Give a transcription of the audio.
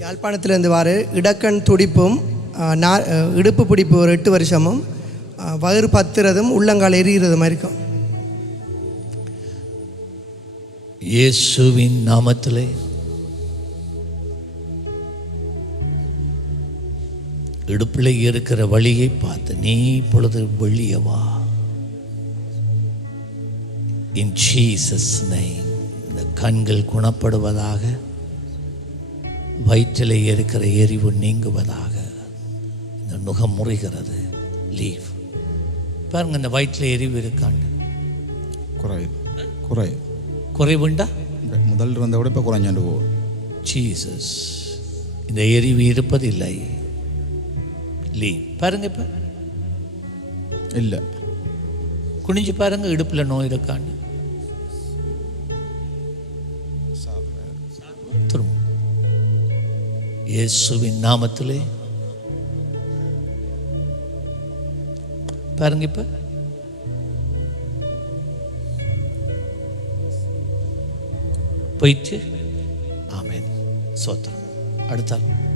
யாழ்ப்பாணத்திலேருந்து வாரு. இடக்கண் துடிப்பும் நா இடுப்பு பிடிப்பு ஒரு எட்டு வருஷமும் வயிறு பத்துறதும் உள்ளங்கால் எரிகிறதுமா இருக்கும். இயேசுவின் நாமத்திலே இடுப்பில் இருக்கிற வழியை பார்த்து நீ இப்பொழுது வெளியவா இன் ஜீசஸ் நை இந்த கண்கள் குணப்படுவதாக வயிற்றில் இருக்கிற எரிவு நீங்குவதாக இந்த நுகம் முறிகிறது. லீவ் பாருங்க இந்த வயிற்றில் எரிவு இருக்காண்டு. குறையுது. குறையுது. குறைவுண்டா? முதல்ல இருந்த விட இப்போ குறைஞ்சாண்டு போகும் ஜீசஸ் இந்த எரிவு இருப்பதில்லை. லீவ் பாருங்க இப்ப. இல்லை. குனிஞ்சு பாருங்க இடுப்புல நோய் இருக்காண்டு. இயேசுவின் நாமத்திலே. பாருங்க இப்ப. போயிட்டு. ஆமேன். சோத்திரம். அடுத்தாள்.